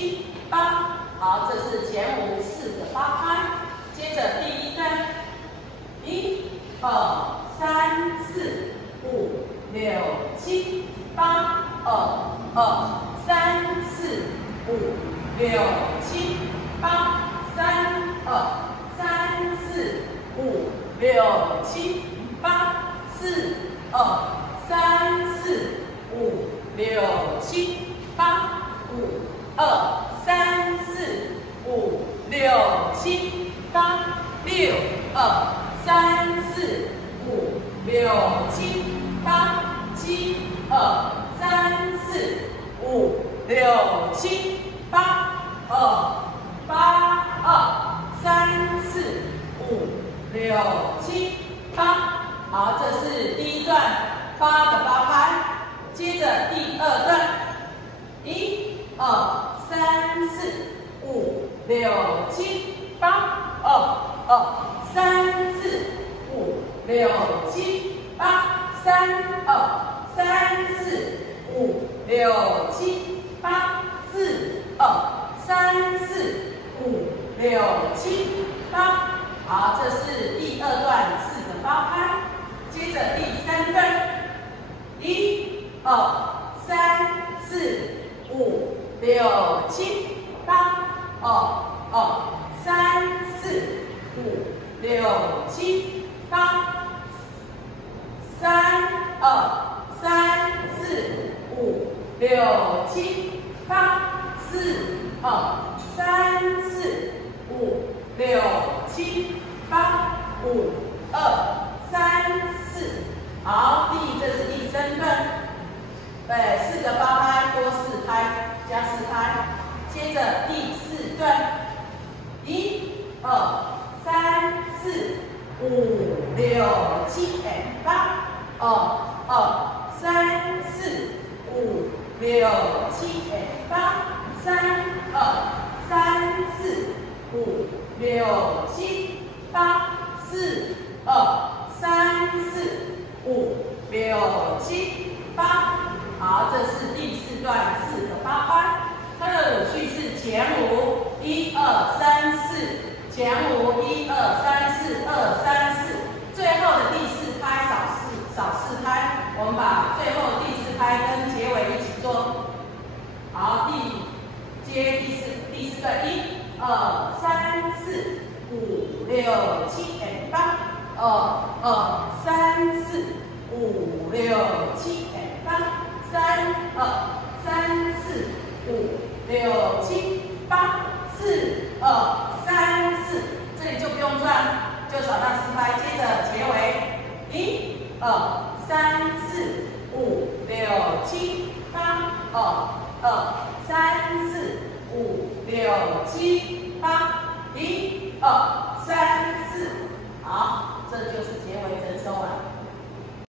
七八。好，这是前5、4个8拍。接着第一段，1、2、3、4、5、6、7、8。2、2、3、4、5、6、7、8。3、2、3、4、5、6、7、8。4、2、3、4、5、6、7、8。5、2、3、4、5、6、7、8。6、2、3、4、5、6、7、8。7、2、3、4、5、6、7、8。8、2、3、4、5、6、7、8。好，这是第一段8个8拍。接着第二段，1、2、3、4、5、6、7、8。2、2、3、4、5、6、7、8。3、2、3、4、5、6、7、8。4、2、3、4、5、6、7、8。好，这是第二段4个8拍。接着第三段，1、2、3、4、5、6、7、8。2、2、3、4、5、6、7、8。3、2、3、4、5、6、7、8。4、2、3、4、5、6、7、8。5、2、3、4。好，这是第三段，对，4个8拍多4拍加4拍。接着第4段，1、2、3、4、5、6、7、8。2、2、3、4、5、6、7、8。3、2、3、4、5、6、7、8。4、2、3、4、5、6、7、8。好，这是第4段4个8拍。它的序是前5 1、2、3、4，前5 1、2、3、4、2、3、4，最后的第4拍少4拍。我们把最后的第4拍跟结尾一起做。好，接第四段，1、2、3、4、5、6、7、8。2、2、3、4、5、6、7、8。3、2、3、4、5、6、7、8。4、2、3、4，这里就不用转，就少那4拍。接着结尾，1、2、3、4、5、6、7、8。2、2、3、4、5、6、7。